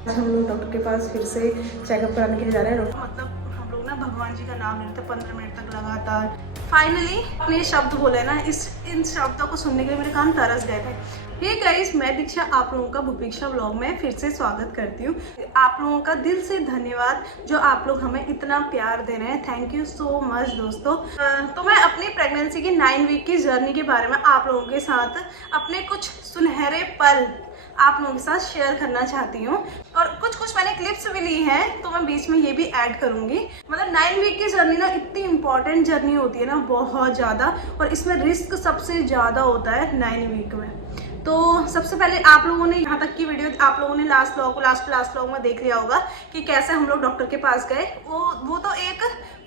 हम लोग डॉक्टर के पास फिर से चेकअप कराने के लिए जा रहे हैं। मतलब हम लोग ना भगवान जी का नाम लेते 15 मिनट तक लगातार। फाइनली अपने शब्द बोले ना, इन शब्दों को सुनने के लिए मेरे कान तरस गए थे। हे गाइस, मैं दीक्षा आप लोगों का भूपिक्षा व्लॉग में फिर से स्वागत करती हूँ। आप लोगों का दिल से धन्यवाद जो आप लोग हमें इतना प्यार दे रहे हैं। थैंक यू सो मच दोस्तों। तो मैं अपनी प्रेगनेंसी की 9 वीक की जर्नी के बारे में आप लोगों के साथ अपने कुछ सुनहरे पल आप लोगों के साथ शेयर करना चाहती हूँ। और कुछ मैंने क्लिप्स भी ली हैं, तो मैं बीच में ये भी ऐड करूँगी। मतलब 9 वीक की जर्नी ना इतनी इंपॉर्टेंट जर्नी होती है ना, बहुत ज़्यादा, और इसमें रिस्क सबसे ज़्यादा होता है 9 वीक में। तो सबसे पहले आप लोगों ने यहाँ तक की वीडियो आप लोगों ने लास्ट व्लॉग में देख लिया होगा कि कैसे हम लोग डॉक्टर के पास गए। वो तो एक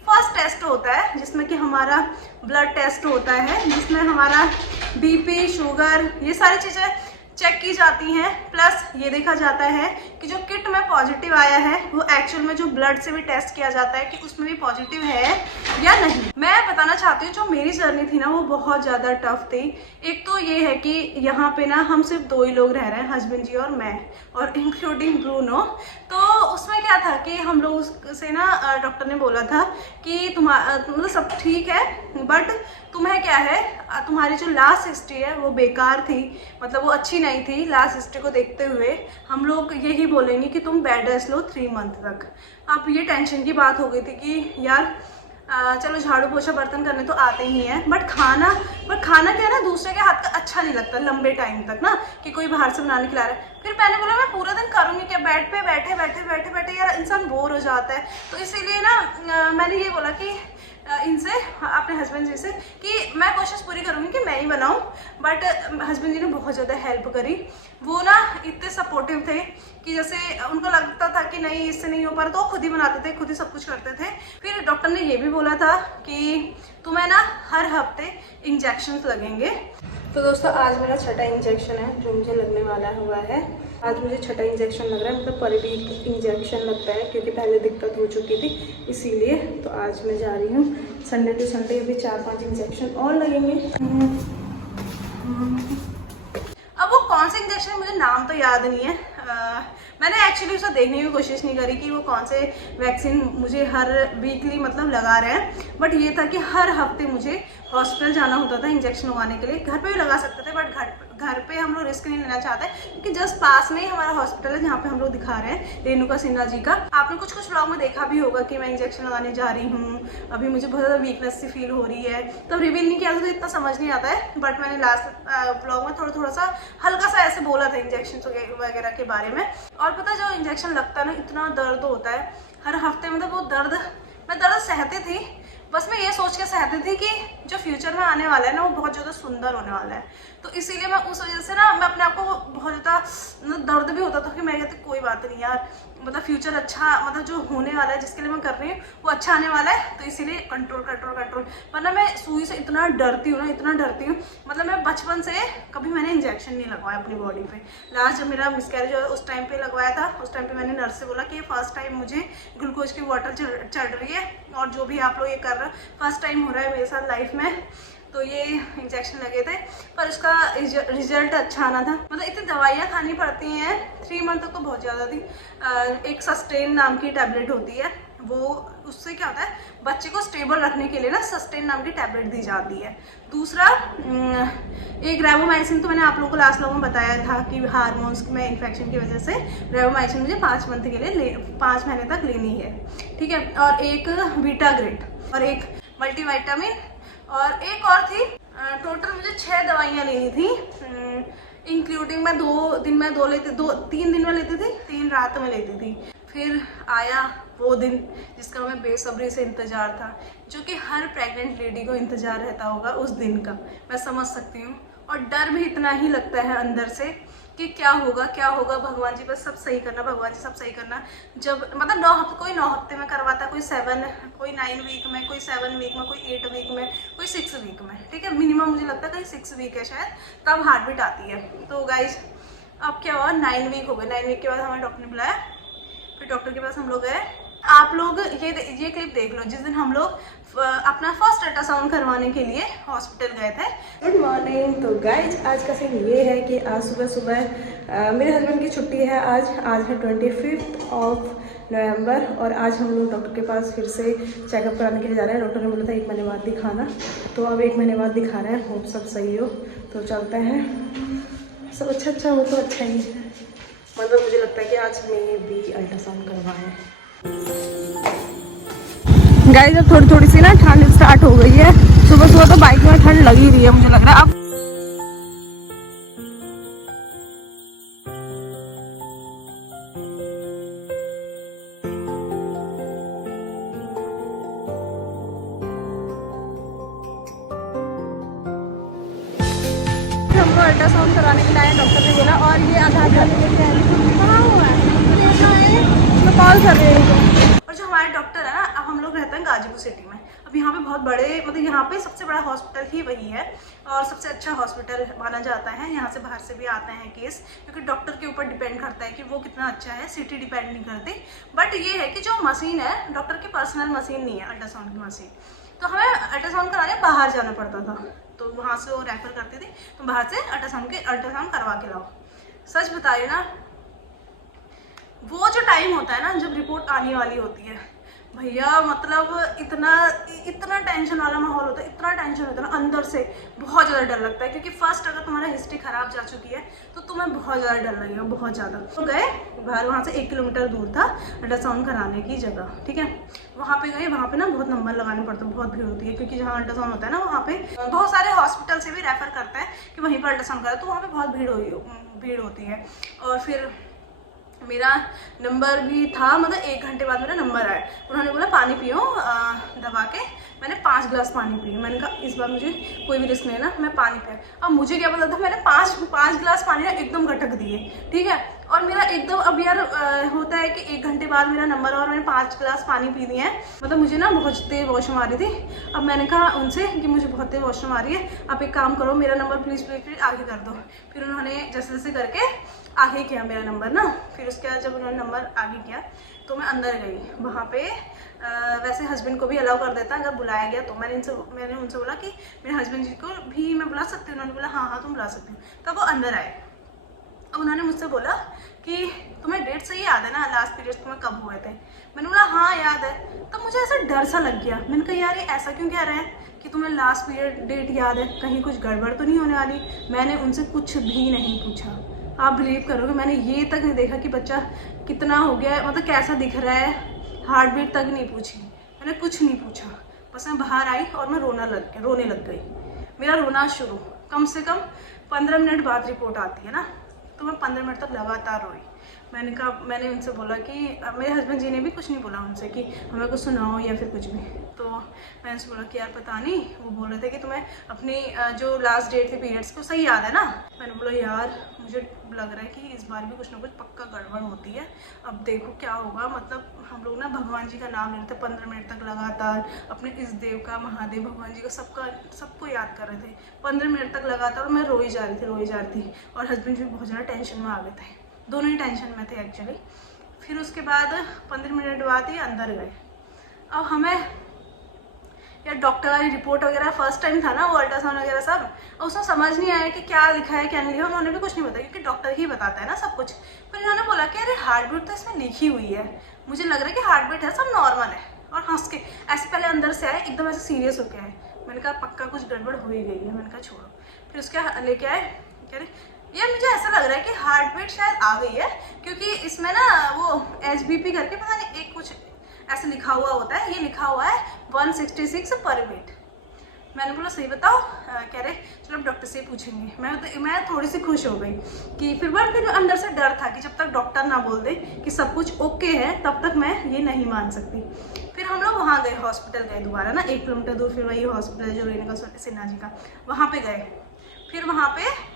फर्स्ट टेस्ट होता है जिसमें कि हमारा ब्लड टेस्ट होता है, जिसमें हमारा बीपी, शुगर, ये सारी चीज़ें चेक की जाती हैं। प्लस ये देखा जाता है कि जो किट में पॉजिटिव आया है वो एक्चुअल में जो ब्लड से भी टेस्ट किया जाता है कि उसमें भी पॉजिटिव है या नहीं। मैं बताना चाहती हूँ जो मेरी जर्नी थी ना वो बहुत ज़्यादा टफ थी। एक तो ये है कि यहाँ पे ना हम सिर्फ 2 ही लोग रह रहे हैं, हस्बैंड जी और मैं, और इंक्लूडिंग ब्रूनो। तो उसमें क्या था कि हम लोग से ना डॉक्टर ने बोला था कि मतलब सब ठीक है, बट तुम्हें क्या है, तुम्हारी जो लास्ट हिस्ट्री है वो बेकार थी, मतलब वो अच्छी नहीं थी। लास्ट हिस्ट्री को देखते हुए हम लोग यही बोलेंगे कि तुम बेड रेस्ट लो 3 मंथ तक। अब ये टेंशन की बात हो गई थी कि यार चलो झाड़ू पोछा बर्तन करने तो आते ही हैं, बट खाना क्या है ना, दूसरे के हाथ का अच्छा नहीं लगता लंबे टाइम तक ना, कि कोई बाहर से बनाने खिला रहा है। फिर मैंने बोला मैं पूरा दिन करूँगी क्या, बेड पे बैठे यार इंसान बोर हो जाता है। तो इसीलिए ना मैंने ये बोला कि इनसे, अपने हस्बैंड जी से, कि मैं कोशिश पूरी करूँगी कि मैं ही बनाऊँ। बट हस्बैंड जी ने बहुत ज़्यादा हेल्प करी। वो ना इतने सपोर्टिव थे कि जैसे उनको लगता था कि नहीं इससे नहीं हो पा रहा तो वो खुद ही बनाते थे, खुद ही सब कुछ करते थे। फिर डॉक्टर ने ये भी बोला था कि तुम्हें ना हर हफ्ते इंजेक्शन लगेंगे। तो दोस्तों आज मेरा 6ठा इंजेक्शन है जो मुझे लगने वाला हुआ है। आज मुझे 6ठा इंजेक्शन लग रहा है, मतलब पर वीक इंजेक्शन लगता है क्योंकि पहले दिक्कत हो चुकी थी इसीलिए। तो आज मैं जा रही हूँ, संडे टू संडे अभी 4-5 इंजेक्शन और लगेंगे। अब वो कौन सा इंजेक्शन है मुझे नाम तो याद नहीं है। मैंने एक्चुअली उसे देखने की कोशिश नहीं करी कि वो कौन से वैक्सीन मुझे हर वीकली मतलब लगा रहे हैं, बट ये था कि हर हफ्ते मुझे हॉस्पिटल जाना होता था इंजेक्शन लगवाने के लिए। घर पे भी लगा सकते थे बट घर पे हम लोग रिस्क नहीं लेना चाहते क्योंकि जस्ट पास में ही हमारा हॉस्पिटल है जहाँ पे हम लोग दिखा रहे हैं, रेणुका सिन्हा जी का। आपने कुछ व्लॉग में देखा भी होगा कि मैं इंजेक्शन लगाने जा रही हूँ। अभी मुझे बहुत ज़्यादा वीकनेस सी फील हो रही है, तब रिवील नहीं किया था तो इतना समझ नहीं आता है, बट मैंने लास्ट व्लॉग में थोड़ा सा हल्का सा ऐसे बोला था इंजेक्शन वगैरह के बारे में। और पता जो इंजेक्शन लगता है ना, इतना दर्द होता है हर हफ्ते, मतलब वो दर्द, मैं दर्द सहती थी, बस मैं ये सोच के सहती थी कि जो फ्यूचर में आने वाला है ना वो बहुत ज़्यादा सुंदर होने वाला है। तो इसीलिए मैं उस वजह से ना मैं अपने आप को बहुत ज़्यादा दर्द भी होता था कि मैं कहती कोई बात नहीं यार, मतलब फ्यूचर अच्छा, मतलब जो होने वाला है जिसके लिए मैं कर रही हूँ वो अच्छा आने वाला है, तो इसीलिए कंट्रोल। वरना मैं सुई से इतना डरती हूँ ना, इतना डरती हूँ, मतलब मैं बचपन से कभी मैंने इंजेक्शन नहीं लगवाया अपनी बॉडी पे। लास्ट जब मेरा मिसकैरेज हुआ उस टाइम पे लगवाया था। उस टाइम पे मैंने नर्स से बोला कि ये फर्स्ट टाइम मुझे ग्लूकोज की बॉटल चढ़ रही है, और जो भी आप लोग ये कर रहे हैं फर्स्ट टाइम हो रहा है मेरे साथ लाइफ में, तो ये इंजेक्शन लगे थे। पर उसका रिजल्ट अच्छा आना था। मतलब इतनी दवाइयाँ खानी पड़ती हैं 3 मंथ तक तो बहुत ज़्यादा थी। एक सस्टेन नाम की टैबलेट होती है, वो उससे क्या होता है बच्चे को स्टेबल रखने के लिए ना सस्टेन नाम की टैबलेट दी जाती है। दूसरा एक रेवोमाइसिन, तो मैंने आप लोगों को लास्ट व्लॉग में बताया था कि हार्मोन्स में इन्फेक्शन की वजह से रेवोमाइसिन मुझे 5 मंथ के लिए 5 महीने तक लेनी है, ठीक है। और एक वीटाग्रेट और एक मल्टीविटामिन और एक और थी। टोटल मुझे 6 दवाइयाँ लेनी थी, इंक्लूडिंग मैं 2 दिन में 3 दिन में लेती थी, 3 रात में लेती थी। फिर आया वो दिन जिसका हमें बेसब्री से इंतज़ार था, जो कि हर प्रेग्नेंट लेडी को इंतज़ार रहता होगा उस दिन का, मैं समझ सकती हूँ। और डर भी इतना ही लगता है अंदर से कि क्या होगा भगवान जी बस सब सही करना, भगवान जी सब सही करना। जब मतलब कोई 9 हफ्ते में करवाता है, कोई 7, कोई 9 वीक में, कोई 7 वीक में, कोई 8 वीक में, कोई 6 वीक में, ठीक है। मिनिमम मुझे लगता है कहीं 6 वीक है शायद, तब हार्ट बीट आती है। तो गाइज अब क्या हुआ, 9 वीक हो गए। 9 वीक के बाद हमें डॉक्टर ने बुलाया, फिर डॉक्टर के पास हम लोग गए। आप लोग ये क्लिप देख लो जिस दिन हम लोग अपना फर्स्ट अल्ट्रासाउंड करवाने के लिए हॉस्पिटल गए थे। Good morning. तो गाइज आज का सीन ये है कि आज सुबह सुबह मेरे हस्बैंड की छुट्टी है। आज है 25 नवंबर और आज हम लोग डॉक्टर के पास फिर से चेकअप कराने के लिए जा रहे हैं। डॉक्टर ने बोला था 1 महीने बाद दिखाना, तो अब 1 महीने बाद दिखा रहे हैं। होप सब सही हो तो चलते हैं। सब अच्छा हो तो अच्छा ही है। मतलब मुझे लगता है कि आज मैं भी अल्ट्रासाउंड करवाएं। गाइस अब थोड़ी सी ना ठंड स्टार्ट हो गई है। सुबह सुबह तो बाइक में ठंड लग ही रही है मुझे लग रहा है। अब हमको अल्ट्रासाउंड कराने के लिए डॉक्टर ने बोला और ये आधार कार्ड कहाँ हुआ है मैं कॉल कर रही हूँ। और जो हमारे डॉक्टर है ना, अब हम लोग रहते हैं गाजीपुर सिटी में। अब यहाँ पे बहुत बड़े मतलब यहाँ पे सबसे बड़ा हॉस्पिटल ही वही है और सबसे अच्छा हॉस्पिटल माना जाता है। यहाँ से बाहर से भी आते हैं केस, क्योंकि डॉक्टर के ऊपर डिपेंड करता है कि वो कितना अच्छा है। सिटी डिपेंड नहीं करती। बट ये है कि जो मशीन है डॉक्टर की पर्सनल मशीन नहीं है अल्ट्रासाउंड की मशीन, तो हमें अल्ट्रासाउंड कराने बाहर जाना पड़ता था। तो वहाँ से वो रेफर करती थी तो बाहर से अल्ट्रासाउंड करवा के लाओ। सच बताइए ना, वो जो टाइम होता है ना जब रिपोर्ट आने वाली होती है भैया, मतलब इतना टेंशन वाला माहौल होता है, इतना टेंशन होता है ना, अंदर से बहुत ज़्यादा डर लगता है। क्योंकि फर्स्ट अगर तुम्हारा हिस्ट्री खराब जा चुकी है तो तुम्हें बहुत ज़्यादा डर लगेगा, बहुत ज़्यादा। तो गए बाहर, वहाँ से 1 किलोमीटर दूर था अल्ट्रासाउंड कराने की जगह, ठीक है। वहाँ पे गए, वहाँ पे ना बहुत नंबर लगाने पड़ते हैं, बहुत भीड़ होती है। क्योंकि जहाँ अल्ट्रासाउंड होता है ना वहाँ पे बहुत सारे हॉस्पिटल से भी रेफर करते हैं कि वहीं पर अल्ट्रासाउंड करा, तो वहाँ पर बहुत भीड़ होती है। और फिर मेरा नंबर भी था, मतलब 1 घंटे बाद मेरा नंबर आया। उन्होंने बोला पानी पियो दबा के। मैंने 5 गिलास पानी पिए। मैंने कहा इस बार मुझे कोई भी रिस्क नहीं है ना, मैं पानी पिया। अब मुझे क्या पता था, मैंने 5 गिलास पानी ना एकदम गटक दिए, ठीक है। और मेरा एकदम अब यार होता है कि 1 घंटे बाद मेरा नंबर और मैंने 5 गिलास पानी पी दिए हैं। मतलब मुझे ना बहुत तेज वॉशरूम आ रही थी। अब मैंने कहा उनसे कि मुझे बहुत तेज वॉशरूम आ रही है, आप एक काम करो मेरा नंबर प्लीज़ आगे कर दो। फिर उन्होंने जैसे जैसे करके आगे किया मेरा नंबर ना। फिर उसके बाद जब उन्होंने नंबर आगे किया तो मैं अंदर गई। वहाँ पे वैसे हस्बैंड को भी अलाउ कर देता अगर बुलाया गया तो। मैंने उनसे बोला कि मेरे हस्बैंड जी को भी मैं बुला सकती हूँ। उन्होंने बोला हाँ तुम बुला सकती हो। तब वो अंदर आए। अब उन्होंने मुझसे बोला कि तुम्हें डेट सही याद है ना, लास्ट पीरियड तुम्हें कब हुए थे। मैंने बोला हाँ याद है। तब मुझे ऐसा डर सा लग गया। मैंने कहा यार ये ऐसा क्यों कह रहे हैं कि तुम्हें लास्ट पीरियड डेट याद है, कहीं कुछ गड़बड़ तो नहीं होने वाली। मैंने उनसे कुछ भी नहीं पूछा। आप बिलीव करोगे मैंने ये तक नहीं देखा कि बच्चा कितना हो गया है, मतलब कैसा दिख रहा है, हार्ट बीट तक नहीं पूछी। मैंने कुछ नहीं पूछा। बस मैं बाहर आई और मैं रोने लग गई। मेरा रोना शुरू, कम से कम 15 मिनट बाद रिपोर्ट आती है ना, तो मैं 15 मिनट तक लगातार रोई। मैंने उनसे बोला कि मेरे हस्बैंड जी ने भी कुछ नहीं बोला उनसे कि हमें कुछ सुनाओ या फिर कुछ भी। तो मैंने उनसे बोला कि यार पता नहीं, वो बोल रहे थे कि तुम्हें अपनी जो लास्ट डेट थी पीरियड्स को सही याद है ना। मैंने बोला यार मुझे लग रहा है कि इस बार भी कुछ ना कुछ पक्का गड़बड़ होती है। अब देखो क्या होगा। मतलब हम लोग ना भगवान जी का नाम ले रहे थे 15 मिनट तक लगातार, अपने इस देव का, महादेव, भगवान जी का, सबको याद कर रहे थे 15 मिनट तक लगातार। और मैं रोई जा रही थी और हस्बैंड भी बहुत ज़्यादा टेंशन में आ गए थे। दोनों ही टेंशन में थे एक्चुअली। फिर उसके बाद 15 मिनट बाद ही अंदर गए। अब हमें यार डॉक्टर वाली रिपोर्ट वगैरह फर्स्ट टाइम था ना, वो अल्ट्रासाउंड वगैरह सब, और उसमें समझ नहीं आया कि क्या लिखा है क्या नहीं लिखा। उन्होंने भी कुछ नहीं बताया क्योंकि डॉक्टर ही बताता है ना सब कुछ। फिर इन्होंने बोला कि अरे हार्ट बीट तो इसमें लिखी हुई है। मुझे लग रहा है कि हार्ट बीट है, सब नॉर्मल है। और हंस के ऐसे पहले अंदर से आए, एकदम ऐसे सीरियस होके आए। मैंने कहा पक्का कुछ गड़बड़ हो ही गई है। मैंने कहा छोड़ो। फिर उसके लेके आए, कह रहे यार मुझे ऐसा लग रहा है कि हार्ट बीट शायद आ गई है, क्योंकि इसमें ना वो HBP करके पता नहीं एक कुछ ऐसे लिखा हुआ होता है। ये लिखा हुआ है 166 पर बीट। मैंने बोला सही बताओ। कह रहे चलो डॉक्टर से पूछेंगे। मैं थोड़ी सी खुश हो गई कि फिर अंदर से डर था कि जब तक डॉक्टर ना बोल दे कि सब कुछ ओके है तब तक मैं ये नहीं मान सकती। फिर हम लोग वहाँ गए, हॉस्पिटल गए दोबारा ना, 1 किलोमीटर दूर। फिर वही हॉस्पिटल जो रेणुका सिन्हा जी का, वहाँ पे गए। फिर वहाँ पे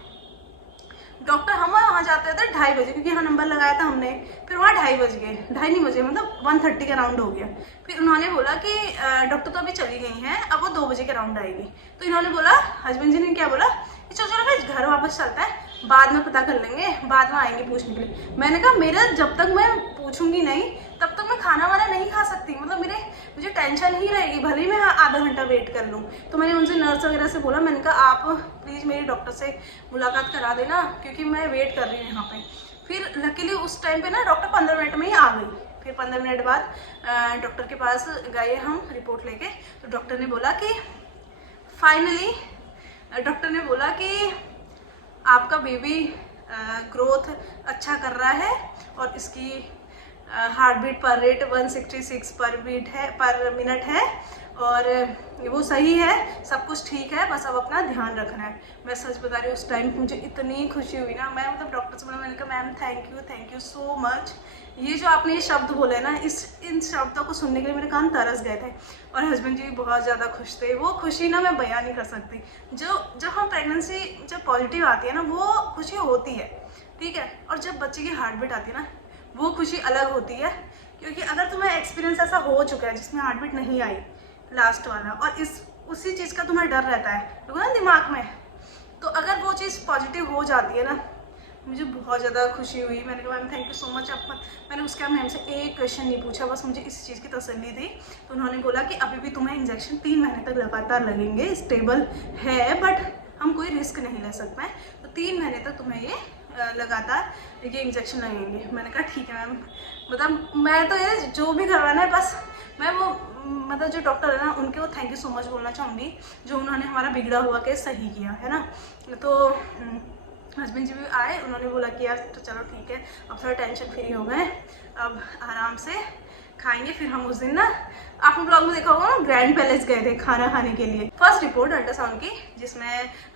डॉक्टर, हम वहाँ जाते थे 2:30 बजे, क्योंकि यहाँ नंबर लगाया था हमने। फिर वहाँ 2:30 बज गए, 2:30 नहीं बजे, मतलब 1:30 के राउंड हो गया। फिर उन्होंने बोला कि डॉक्टर तो अभी चली गई हैं, अब वो 2 बजे के राउंड आएगी। तो इन्होंने बोला, हस्बैंड जी ने क्या बोला कि चलो फिर घर वापस चलता है, बाद में पता कर लेंगे, बाद में आएंगे पूछने के लिए। मैंने कहा मेरा जब तक मैं पूछूंगी नहीं तब तक मैं खाना वाना नहीं खा सकती, मतलब मुझे टेंशन ही रहेगी, भले ही मैं आधा घंटा वेट कर लूँ। तो मैंने उनसे नर्स वगैरह से बोला, मैंने कहा आप प्लीज़ मेरी डॉक्टर से मुलाकात करा देना क्योंकि मैं वेट कर रही हूँ यहाँ पे। फिर लकीली उस टाइम पे ना डॉक्टर 15 मिनट में ही आ गई। फिर 15 मिनट बाद डॉक्टर के पास गए हम रिपोर्ट लेके, तो डॉक्टर ने बोला कि फाइनली डॉक्टर ने बोला कि आपका बेबी ग्रोथ अच्छा कर रहा है और इसकी हार्ट बीट पर रेट 166 पर मिनट है और वो सही है, सब कुछ ठीक है, बस अब अपना ध्यान रखना है। मैं सच बता रही हूँ, उस टाइम मुझे इतनी खुशी हुई ना, मैं मतलब डॉक्टर से बोला, मैंने कहा ma'am thank you so much. ये जो आपने ये शब्द बोले ना, इन शब्दों को सुनने के लिए मेरे कान तरस गए थे और हस्बैंड जी भी बहुत ज़्यादा खुश थे। वो खुशी ना मैं बयान नहीं कर सकती। जब हम प्रेगनेंसी जब पॉजिटिव आती है ना, वो खुशी होती है, ठीक है। और जब बच्चे की हार्ट बीट आती है ना, वो खुशी अलग होती है। क्योंकि अगर तुम्हें एक्सपीरियंस ऐसा हो चुका है जिसमें हार्ट बीट नहीं आई लास्ट वाला, और उसी चीज़ का तुम्हें डर रहता है देखो ना दिमाग में, तो अगर वो चीज़ पॉजिटिव हो जाती है ना, मुझे बहुत ज़्यादा खुशी हुई। मैंने कहा ma'am thank you so much. मैंने उसके बाद मैम से एक क्वेश्चन नहीं पूछा, बस मुझे इस चीज़ की तसल्ली थी। तो उन्होंने बोला कि अभी भी तुम्हें इंजेक्शन 3 महीने तक लगातार लगेंगे, स्टेबल है बट हम कोई रिस्क नहीं ले सकते हैं, तो 3 महीने तक तुम्हें ये लगातार ये इंजेक्शन लगेंगे। मैंने कहा ठीक है मैम, मतलब मैं तो ये जो भी करवाना है बस मैं वो मतलब जो डॉक्टर है ना उनके वो थैंक यू सो मच बोलना चाहूँगी, जो उन्होंने हमारा बिगड़ा हुआ केस सही किया है ना। तो हस्बैंड जी भी आए, उन्होंने बोला कि यार तो चलो ठीक है, अब थोड़ा टेंशन फ्री हो गए, अब आराम से खाएंगे। फिर हम उस दिन ना आपने ब्लॉग में देखा होगा ना, ग्रैंड पैलेस गए थे खाना खाने के लिए। फर्स्ट रिपोर्ट अल्ट्रासाउंड की जिसमें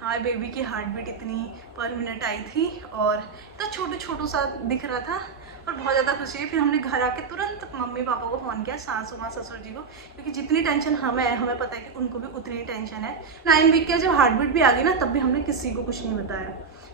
हमारे बेबी की हार्ट बीट इतनी पर मिनट आई थी और तो छोटू सा दिख रहा था और बहुत ज़्यादा खुशी है। फिर हमने घर आके तुरंत मम्मी पापा को फ़ोन किया, सासू माँ ससुर जी को, क्योंकि जितनी टेंशन हमें पता है कि उनको भी उतनी ही टेंशन है। 9 वीक के जब हार्ट बीट भी आ गई ना, तब भी हमने किसी को कुछ नहीं बताया,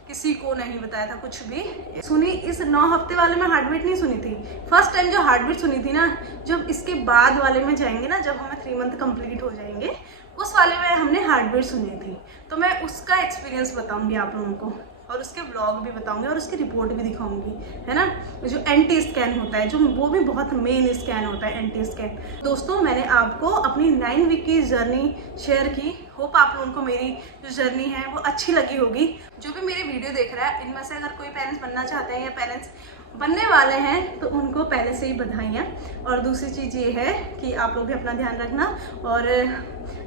किसी को नहीं बताया था कुछ भी। सुनी इस 9 हफ्ते वाले में हार्ट बीट नहीं सुनी थी। फर्स्ट टाइम जो हार्ट बीट सुनी थी ना, जब इसके बाद वाले में जाएंगे ना, जब हमें 3 मंथ कंप्लीट हो जाएंगे, उस वाले में हमने हार्ट बीट सुनी थी। तो मैं उसका एक्सपीरियंस बताऊंगी आप लोगों को और उसके ब्लॉग भी बताऊंगी और उसकी रिपोर्ट भी दिखाऊंगी, है ना। जो एंटी स्कैन होता है, जो वो भी बहुत मेन स्कैन होता है, एंटी स्कैन। दोस्तों मैंने आपको अपनी 9 वीक की जर्नी शेयर की। होप आप लोगों को मेरी जो जर्नी है वो अच्छी लगी होगी। जो भी मेरी वीडियो देख रहा है, इनमें से अगर कोई पेरेंट्स बनना चाहते हैं या पेरेंट्स बनने वाले हैं तो उनको पहले से ही बधाइयाँ। और दूसरी चीज़ ये है कि आप लोग भी अपना ध्यान रखना, और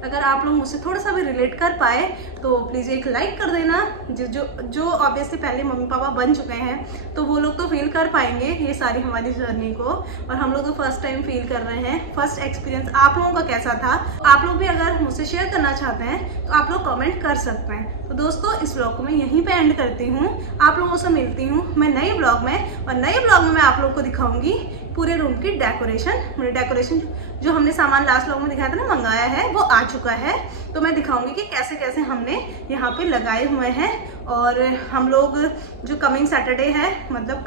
अगर आप लोग मुझसे थोड़ा सा भी रिलेट कर पाए तो प्लीज़ एक लाइक कर देना। जो ऑब्वियसली पहले मम्मी पापा बन चुके हैं तो वो लोग तो फील कर पाएंगे ये सारी हमारी जर्नी को, और हम लोग तो फर्स्ट टाइम फील कर रहे हैं। फर्स्ट एक्सपीरियंस आप लोगों का कैसा था, आप लोग भी अगर मुझसे शेयर करना चाहते हैं तो आप लोग कमेंट कर सकते हैं। तो दोस्तों इस ब्लॉग को मैं यहीं पे एंड करती हूँ, आप लोगों से मिलती हूँ मैं नए ब्लॉग में, और नए ब्लॉग में मैं आप लोग को दिखाऊंगी पूरे रूम की डेकोरेशन। मेरे डेकोरेशन जो हमने सामान लास्ट ब्लॉग में दिखाया था ना, मंगाया है, वो आ चुका है। तो मैं दिखाऊंगी कि कैसे कैसे हमने यहाँ पे लगाए हुए हैं। और हम लोग जो कमिंग सैटरडे है, मतलब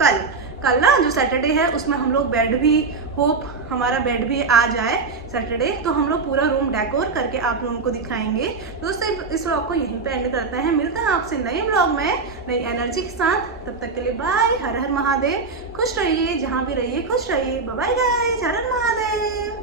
कल ना जो सैटरडे है, उसमें हम लोग बेड भी, होप हमारा बेड भी आ जाए सैटरडे, तो हम लोग पूरा रूम डेकोर करके आप लोगों को दिखाएंगे। दोस्तों इस व्लॉग को यहीं पे एंड करते हैं, मिलते हैं आपसे नए व्लॉग में नई एनर्जी के साथ। तब तक के लिए बाय, हर हर महादेव। खुश रहिए, जहाँ भी रहिए खुश रहिए। बाय गाइस, हर हर महादेव।